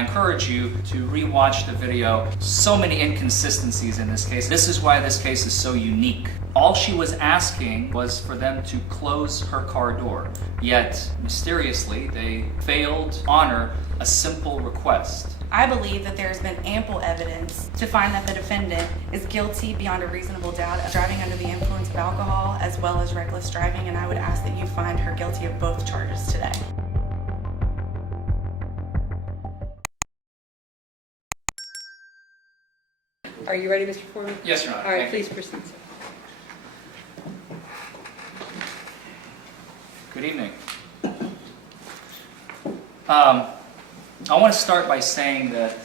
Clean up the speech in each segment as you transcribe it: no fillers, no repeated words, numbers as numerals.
I encourage you to re-watch the video. So many inconsistencies in this case. This is why this case is so unique. All she was asking was for them to close her car door, yet mysteriously they failed to honor a simple request. I believe that there has been ample evidence to find that the defendant is guilty beyond a reasonable doubt of driving under the influence of alcohol as well as reckless driving, and I would ask that you find her guilty of both charges today. Are you ready, Mr. Forman? Yes, Your Honor. All right, Thank you. please proceed, sir. Good evening. I want to start by saying that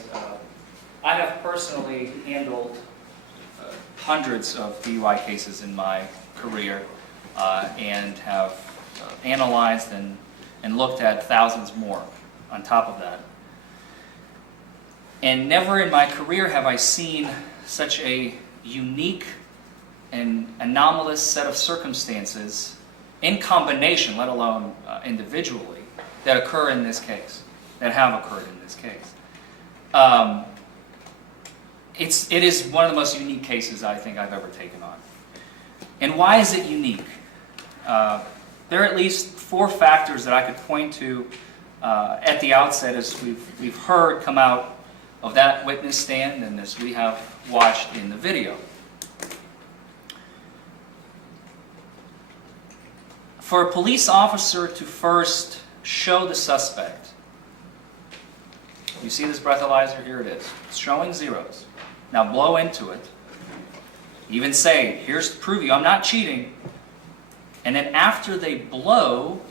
I have personally handled hundreds of DUI cases in my career and have analyzed and looked at thousands more on top of that. And never in my career have I seen such a unique and anomalous set of circumstances in combination, let alone individually, that occur in this case, that have occurred in this case. It is one of the most unique cases I think I've ever taken on. And why is it unique? There are at least 4 factors that I could point to at the outset as we've heard come out of that witness stand and as we have watched in the video. For a police officer to first show the suspect, you see this breathalyzer? Here it is. It's showing zeros. Now blow into it. Even say, here's to prove you I'm not cheating. And then after they blow,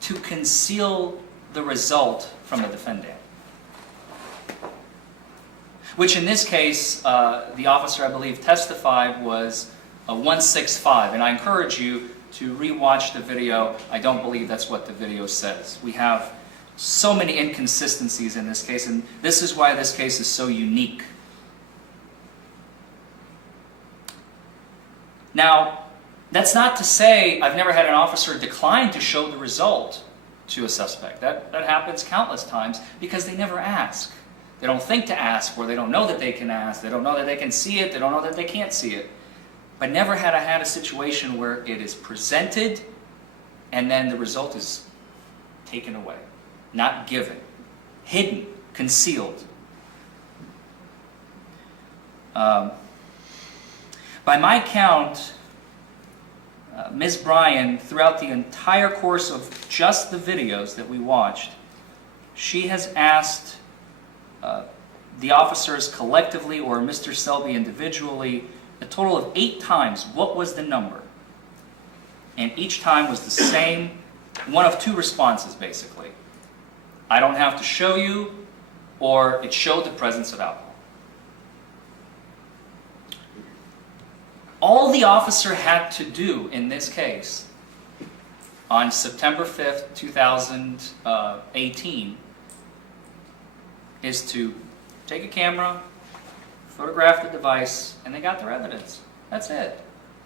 to conceal the result from the defendant. Which in this case, the officer, I believe, testified was a 165. And I encourage you to re-watch the video. I don't believe that's what the video says. We have so many inconsistencies in this case, and this is why this case is so unique. Now, that's not to say I've never had an officer decline to show the result to a suspect. That happens countless times because they never ask. They don't think to ask, or they don't know that they can ask. They don't know that they can see it. They don't know that they can't see it. But never had I had a situation where it is presented and then the result is taken away, not given, hidden, concealed. By my count, Ms. Bryan, throughout the entire course of just the videos that we watched, she has asked the officers collectively or Mr. Selby individually a total of 8 times what was the number. And each time was the same, one of 2 responses basically. I don't have to show you, or it showed the presence of alcohol. All the officer had to do in this case on September 5th, 2018 is to take a camera, photograph the device, and they got their evidence. That's it.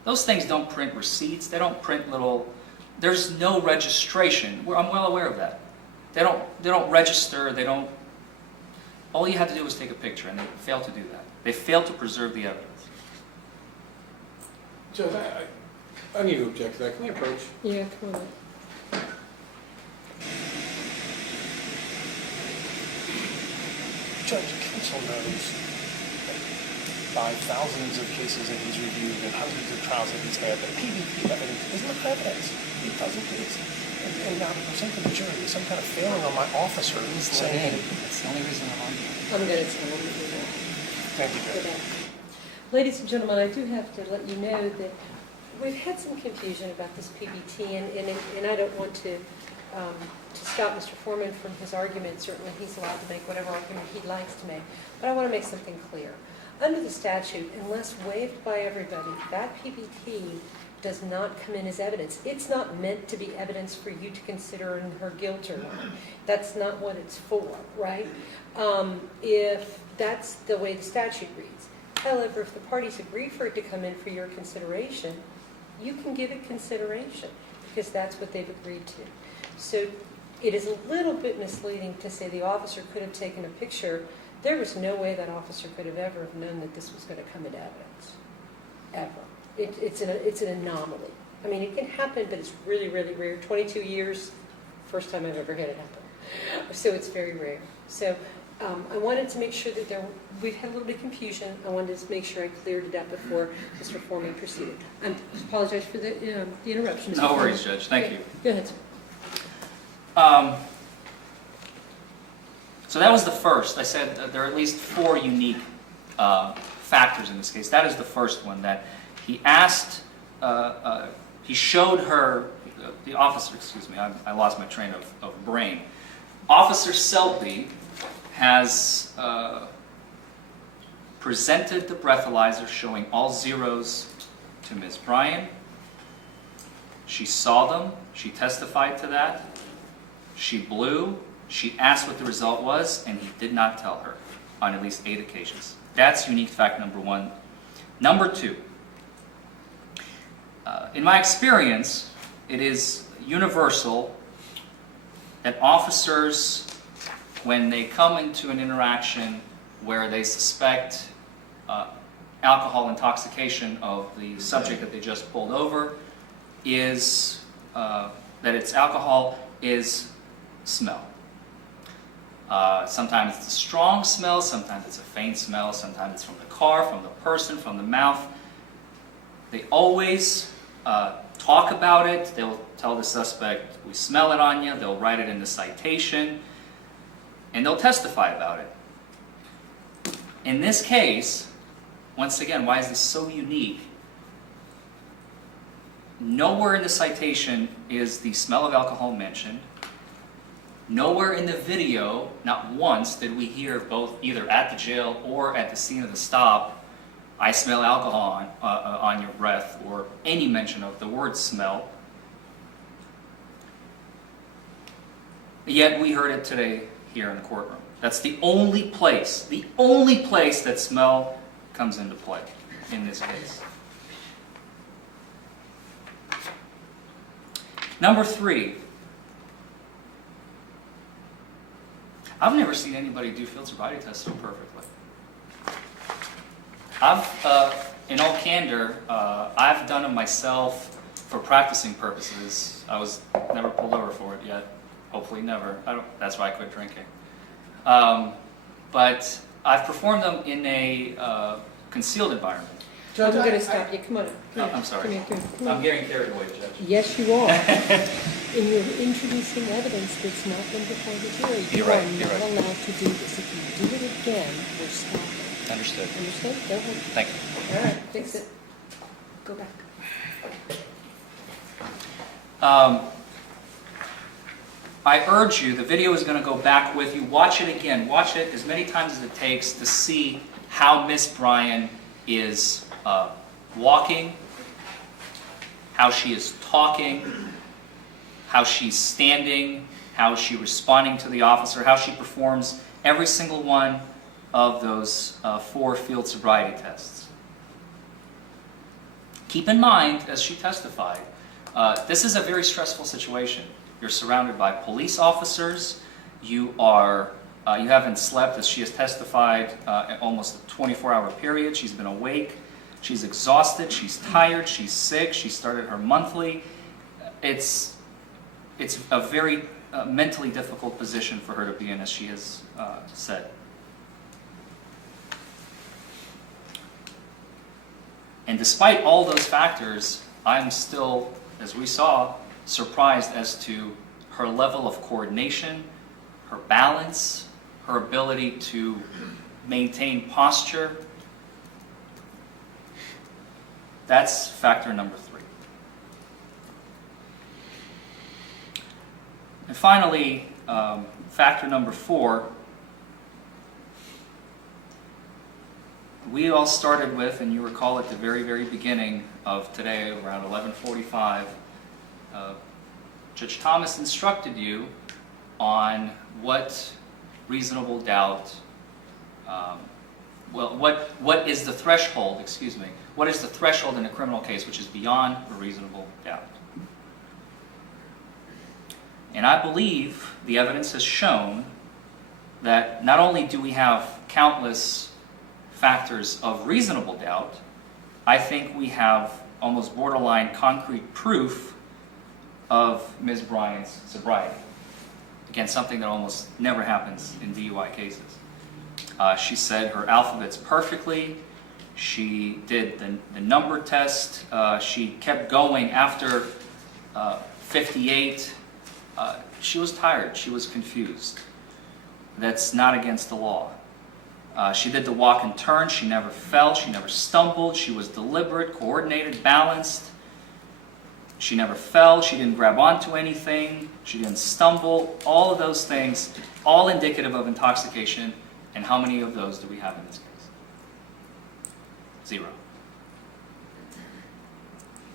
Those things don't print receipts. They don't print little... There's no registration. I'm well aware of that. They don't register. They don't... All you had to do was take a picture, and they failed to do that. They failed to preserve the evidence. Judge, I need to object to that. Can I approach? Yeah, come on. Judge, counsel knows by thousands of cases that he's reviewed and hundreds of trials that he's had that PVP evidence is not evidence. He doesn't do it. And now to present to the jury some kind of failing on my officer saying... That's the only reason I'm arguing. I'm going to tell you that. Thank you, Judge. Ladies and gentlemen, I do have to let you know that we've had some confusion about this PBT, and I don't want to stop Mr. Forman from his argument. Certainly he's allowed to make whatever argument he likes to make. But I want to make something clear. Under the statute, unless waived by everybody, that PBT does not come in as evidence. It's not meant to be evidence for you to consider in her guilt or not. That's not what it's for, right? If that's the way the statute reads. However, if the parties agree for it to come in for your consideration, you can give it consideration because that's what they've agreed to. So it is a little bit misleading to say the officer could have taken a picture. There was no way that officer could have ever have known that this was going to come into evidence, ever. It's an anomaly. I mean, it can happen, but it's really, really rare. 22 years, first time I've ever had it happen. So it's very rare. So I wanted to make sure that we've had a little bit of confusion. I wanted to make sure I cleared it up before Mr. Forman proceeded. I apologize for the interruption. No worries, Judge. Thank you. Go ahead. So that was the first. I said that there are at least 4 unique factors in this case. That is the first one, that he asked, he showed her, the officer, excuse me, I lost my train of brain. Officer Selby has presented the breathalyzer showing all zeros to Ms. Bryan. She saw them. She testified to that. She blew. She asked what the result was, and he did not tell her on at least 8 occasions. That's unique fact number 1. Number 2, in my experience, it is universal that officers, when they come into an interaction where they suspect alcohol intoxication of the subject that they just pulled over, is that it's alcohol is smell. Sometimes it's a strong smell, sometimes it's a faint smell, sometimes it's from the car, from the person, from the mouth. They always talk about it. They'll tell the suspect, we smell it on you. They'll write it in the citation, and they'll testify about it. In this case, once again, why is this so unique? Nowhere in the citation is the smell of alcohol mentioned. Nowhere in the video, not once, did we hear both either at the jail or at the scene of the stop, I smell alcohol on your breath, or any mention of the word smell. Yet we heard it today here in the courtroom. That's the only place that smell comes into play in this case. Number 3. I've never seen anybody do field sobriety tests so perfectly. In all candor, I've done them myself for practicing purposes. I was never pulled over for it yet. Hopefully never. That's why I quit drinking. But I've performed them in a concealed environment. I'm going to stop you. Come on up. I'm sorry. Come on. I'm getting carried away, Judge. Yes, you are. And you're introducing evidence that's not been before the jury. You're right, You you're are not right. allowed to do this. If you do it again, we're stopping. Understood. Understand? Go ahead. Thank you. All right, fix it. Go back. I urge you, the video is going to go back with you. Watch it again. Watch it as many times as it takes to see how Miss Bryan is walking, how she is talking, how she's standing, how she's responding to the officer, how she performs every single one of those 4 field sobriety tests. Keep in mind, as she testified, this is a very stressful situation. You're surrounded by police officers. You haven't slept, as she has testified, almost a 24-hour period. She's been awake. She's exhausted. She's tired. She's sick. She started her monthly. It's a very mentally difficult position for her to be in, as she has said. And despite all those factors, I'm still, as we saw, surprised as to her level of coordination, her balance, her ability to maintain posture. That's factor number 3. And finally, factor number 4, we all started with, and you recall at the very, very beginning of today, around 11:45, Judge Thomas instructed you on what reasonable doubt, what is the threshold, what is the threshold in a criminal case which is beyond a reasonable doubt? And I believe the evidence has shown that not only do we have countless factors of reasonable doubt, I think we have almost borderline concrete proof of Ms. Bryant's sobriety. Again, something that almost never happens in DUI cases. She said her alphabets perfectly. She did the number test. She kept going after 58. She was tired. She was confused. That's not against the law. She did the walk and turn. She never fell. She never stumbled. She was deliberate, coordinated, balanced. She never fell. She didn't grab onto anything. She didn't stumble. All of those things, all indicative of intoxication. And how many of those do we have in this case? 0.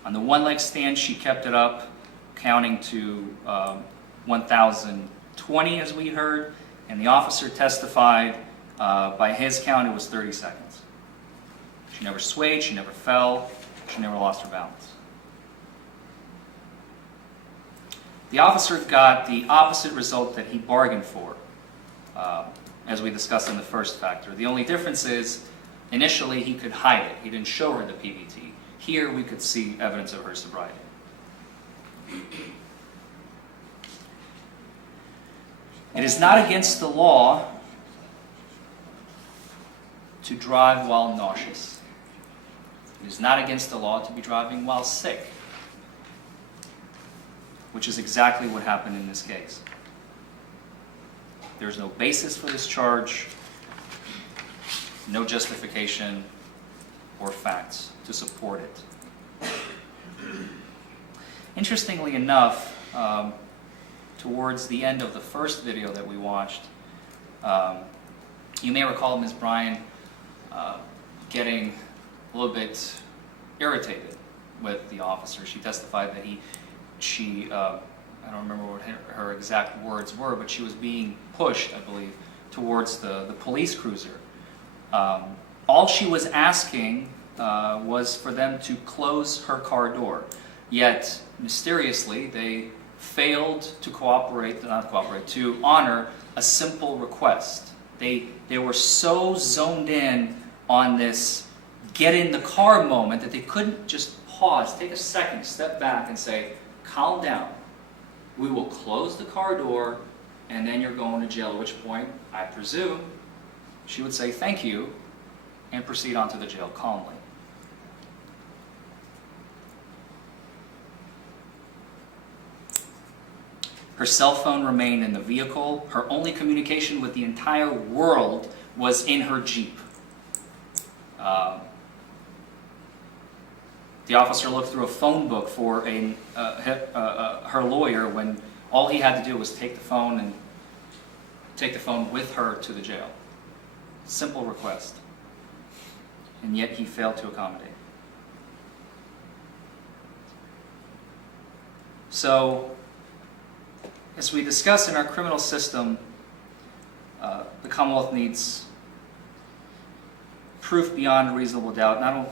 On the one-leg stand, she kept it up, counting to 1,020, as we heard. And the officer testified, by his count, it was 30 seconds. She never swayed, she never fell, she never lost her balance. The officer got the opposite result that he bargained for, as we discussed in the first factor. The only difference is, initially he could hide it. He didn't show her the PBT. Here we could see evidence of her sobriety. It is not against the law to drive while nauseous. It is not against the law to be driving while sick, which is exactly what happened in this case. There's no basis for this charge, no justification or facts to support it. Interestingly enough, towards the end of the first video that we watched, you may recall Ms. Bryant getting a little bit irritated with the officer. She testified that I don't remember what her exact words were, but she was being pushed, I believe, towards the police cruiser. All she was asking was for them to close her car door. Yet, mysteriously, they failed to to honor a simple request. They were so zoned in on this get in the car moment that they couldn't just pause, take a second, step back and say, calm down. We will close the car door and then you're going to jail, at which point, I presume, she would say thank you and proceed on to the jail calmly. Her cell phone remained in the vehicle. Her only communication with the entire world was in her Jeep. The officer looked through a phone book for her lawyer when all he had to do was take the phone with her to the jail. Simple request. And yet he failed to accommodate. So, as we discuss in our criminal system, the Commonwealth needs proof beyond reasonable doubt.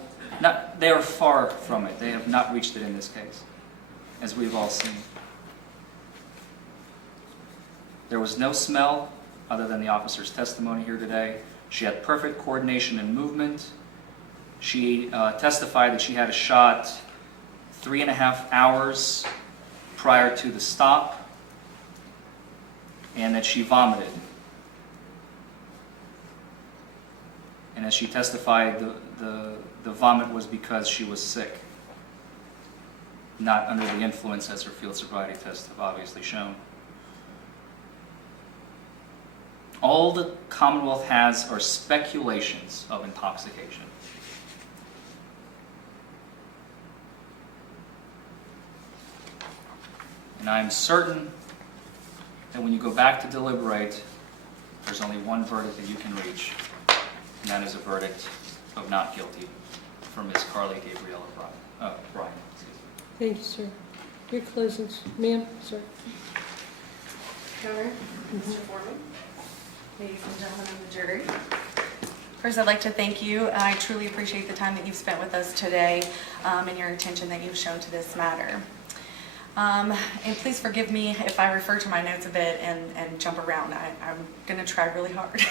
They are far from it. They have not reached it in this case, as we've all seen. There was no smell other than the officer's testimony here today. She had perfect coordination and movement. She testified that she had a shot 3.5 hours prior to the stop, and that she vomited. And as she testified, the vomit was because she was sick, not under the influence, as her field sobriety tests have obviously shown. All the Commonwealth has are speculations of intoxication. And I am certain that when you go back to deliberate, there's only one verdict that you can reach, and that is a verdict of not guilty for Ms. Carly Gabriella Bryant. Thank you, sir. Your closings. Ma'am, sir. Your Honor, Mr. Forman, ladies and gentlemen of the jury. First, I'd like to thank you. I truly appreciate the time that you've spent with us today and your attention that you've shown to this matter. And please forgive me if I refer to my notes a bit and jump around. I'm going to try really hard.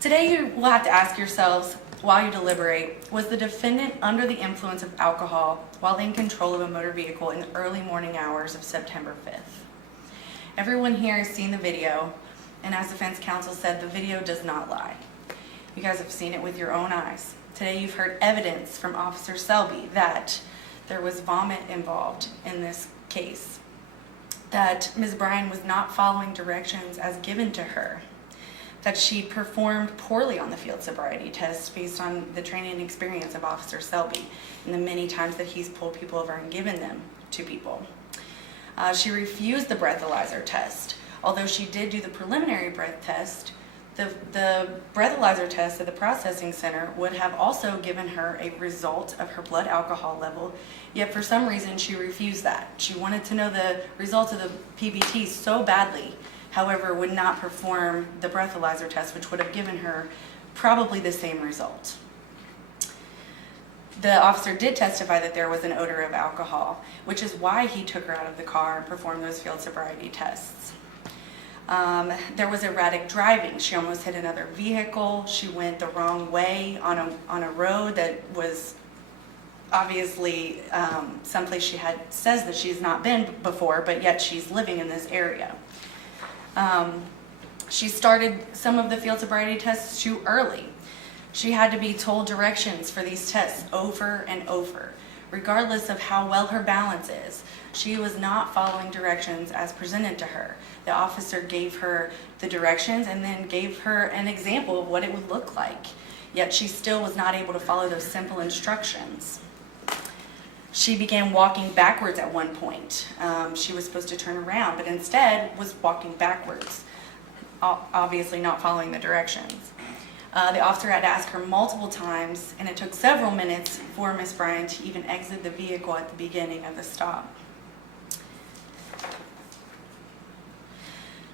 Today you will have to ask yourselves, while you deliberate, was the defendant under the influence of alcohol while in control of a motor vehicle in the early morning hours of September 5th? Everyone here has seen the video, and as defense counsel said, the video does not lie. You guys have seen it with your own eyes. Today you've heard evidence from Officer Selby that there was vomit involved in this case, that Ms. Bryan was not following directions as given to her, that she performed poorly on the field sobriety test based on the training and experience of Officer Selby and the many times that he's pulled people over and given them to people. She refused the breathalyzer test. Although she did do the preliminary breath test, the breathalyzer test at the processing center would have also given her a result of her blood alcohol level, yet for some reason she refused that. She wanted to know the results of the PBT so badly, however, would not perform the breathalyzer test, which would have given her probably the same result. The officer did testify that there was an odor of alcohol, which is why he took her out of the car and performed those field sobriety tests. There was erratic driving. She almost hit another vehicle. She went the wrong way on a road that was obviously someplace she says that she's not been before, but yet she's living in this area. She started some of the field sobriety tests too early. She had to be told directions for these tests over and over. Regardless of how well her balance is, she was not following directions as presented to her. The officer gave her the directions and then gave her an example of what it would look like, yet she still was not able to follow those simple instructions. She began walking backwards at one point. She was supposed to turn around, but instead was walking backwards, obviously not following the directions. The officer had to ask her multiple times, and it took several minutes for Ms. Bryan to even exit the vehicle at the beginning of the stop.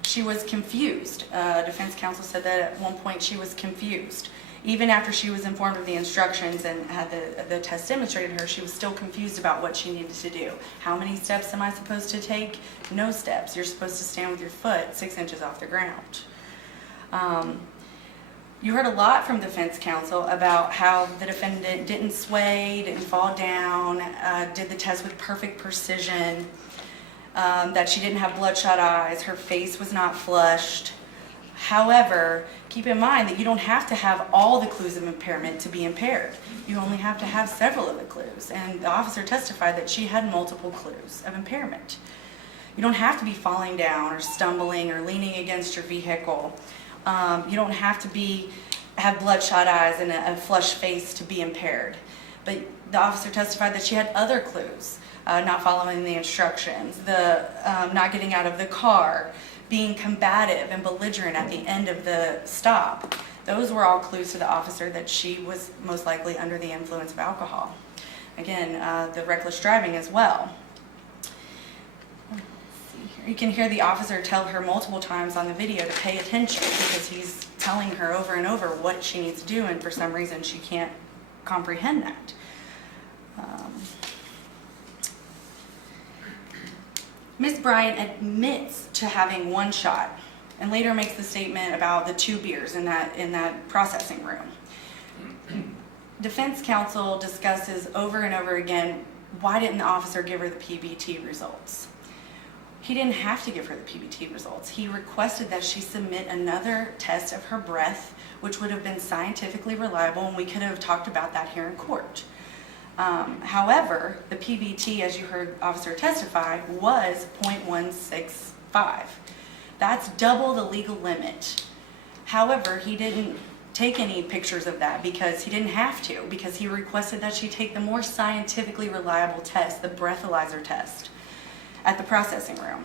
She was confused. Defense counsel said that at one point she was confused. Even after she was informed of the instructions and had the test demonstrated to her, she was still confused about what she needed to do. How many steps am I supposed to take? No steps. You're supposed to stand with your foot 6 inches off the ground. You heard a lot from defense counsel about how the defendant didn't sway, didn't fall down, did the test with perfect precision, that she didn't have bloodshot eyes, her face was not flushed. However, keep in mind that you don't have to have all the clues of impairment to be impaired. You only have to have several of the clues, and the officer testified that she had multiple clues of impairment. You don't have to be falling down or stumbling or leaning against your vehicle. You don't have to have bloodshot eyes and a flushed face to be impaired. But the officer testified that she had other clues, not following the instructions, not getting out of the car, being combative and belligerent at the end of the stop. Those were all clues to the officer that she was most likely under the influence of alcohol. Again, the reckless driving as well. You can hear the officer tell her multiple times on the video to pay attention because he's telling her over and over what she needs to do, and for some reason she can't comprehend that. Ms. Bryan admits to having one shot and later makes the statement about the 2 beers in that processing room. Defense counsel discusses over and over again, why didn't the officer give her the PBT results? He didn't have to give her the PBT results. He requested that she submit another test of her breath, which would have been scientifically reliable, and we could have talked about that here in court. However, the PBT, as you heard officer testify, was 0.165. That's double the legal limit. However, he didn't take any pictures of that because he didn't have to, because he requested that she take the more scientifically reliable test, the breathalyzer test, at the processing room.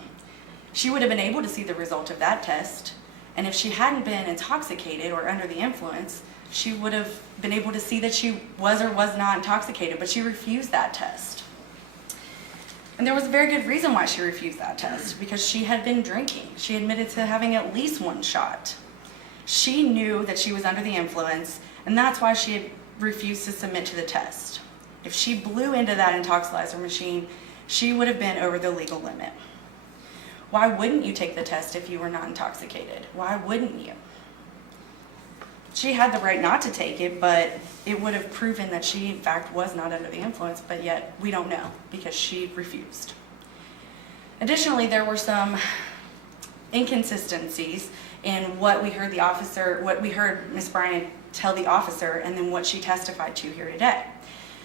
She would have been able to see the result of that test, and if she hadn't been intoxicated or under the influence, she would have been able to see that she was or was not intoxicated, but she refused that test. And there was a very good reason why she refused that test, because she had been drinking. She admitted to having at least 1 shot. She knew that she was under the influence, and that's why she had refused to submit to the test. If she blew into that intoxilizer machine, she would have been over the legal limit. Why wouldn't you take the test if you were not intoxicated? Why wouldn't you? She had the right not to take it, but it would have proven that she, in fact, was not under the influence, but yet we don't know because she refused. Additionally, there were some inconsistencies in what we heard Ms. Bryant tell the officer, and then what she testified to here today.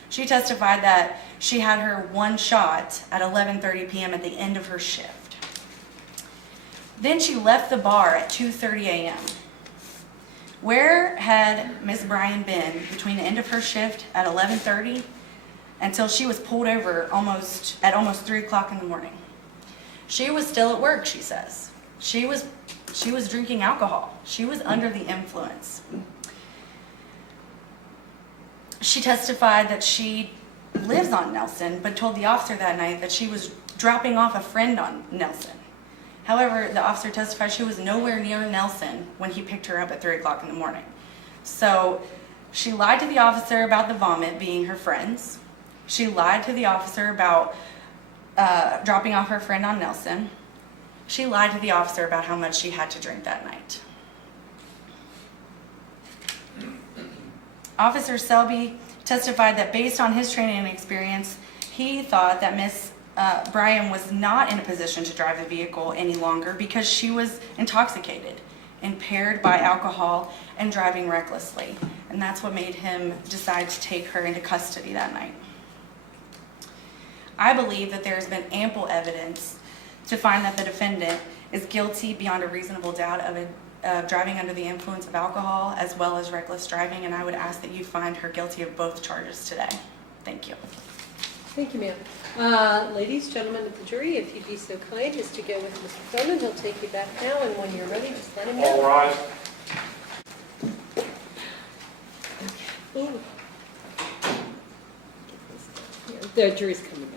She testified that she had her one shot at 11:30 p.m. at the end of her shift. Then she left the bar at 2:30 a.m. Where had Ms. Bryant been between the end of her shift at 11:30 until she was pulled over at almost 3 o'clock in the morning? She was still at work, she says. She was drinking alcohol. She was under the influence. She testified that she lives on Nelson, but told the officer that night that she was dropping off a friend on Nelson. However, the officer testified she was nowhere near Nelson when he picked her up at 3 o'clock in the morning. So she lied to the officer about the vomit being her friend's. She lied to the officer about dropping off her friend on Nelson. She lied to the officer about how much she had to drink that night. Officer Selby testified that based on his training and experience, he thought that Ms. Bryan was not in a position to drive the vehicle any longer because she was intoxicated, impaired by alcohol, and driving recklessly. And that's what made him decide to take her into custody that night. I believe that there has been ample evidence to find that the defendant is guilty beyond a reasonable doubt of driving under the influence of alcohol as well as reckless driving, and I would ask that you find her guilty of both charges today. Thank you. Thank you, ma'am. Ladies, gentlemen of the jury, if you'd be so kind as to go with Mr. Forman, he'll take you back now, and when you're ready, just let him know. All rise. Ooh. The jury's coming back.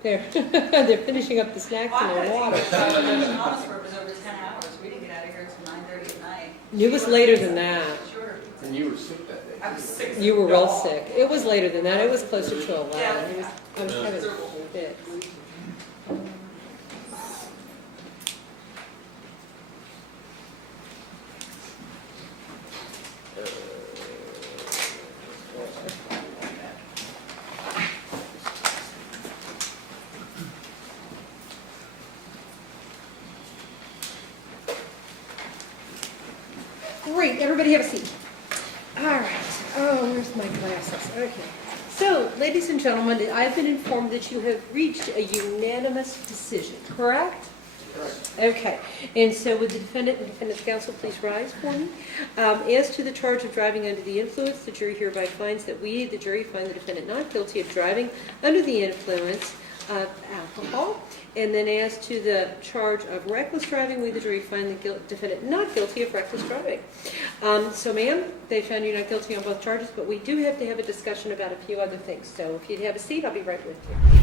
They're finishing up the snacks and their water. Honest work was over 10 hours. We didn't get out of here until 9:30 at night. It was later than that. Sure. And you were sick that day. I was sick. You were real sick. It was later than that. It was closer to 11. Yeah. I was having fits. Great, everybody have a seat. All right. Oh, where's my glasses? Okay. So, ladies and gentlemen, I've been informed that you have reached a unanimous decision, correct? Correct. Okay. And so would the defendant and defendant's counsel please rise for me? As to the charge of driving under the influence, the jury hereby finds that we, the jury, find the defendant not guilty of driving under the influence of alcohol. And then as to the charge of reckless driving, we, the jury, find the defendant not guilty of reckless driving. So, ma'am, they found you not guilty on both charges, but we do have to have a discussion about a few other things. So if you'd have a seat, I'll be right with you.